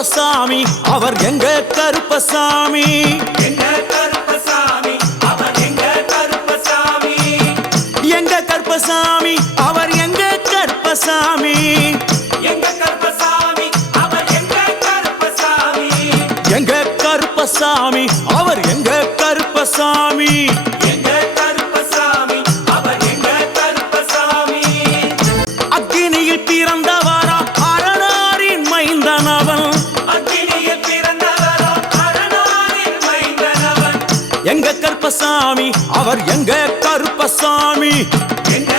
கருப்பசாமி அவர் எங்க கருப்பசாமி எங்க கருப்பசாமி அவர் எங்க கருப்பசாமி எங்க கருப்பசாமி அவர் எங்க கருப்பசாமி எங்க கருப்பசாமி அவர் எங்க கருப்பசாமி எங்க கருப்பசாமி அவர் எங்க கருப்பசாமி எங்க கருப்பசாமி அவர் எங்க கருப்பசாமி அக்கினியில் பிறந்தவரா அரணாரின் மைந்தனவன் அக்கினியில் பிறந்தவரோ அரணாரின் மைந்தனவன் எங்க கருப்பசாமி அவர் எங்க கருப்பசாமி எங்க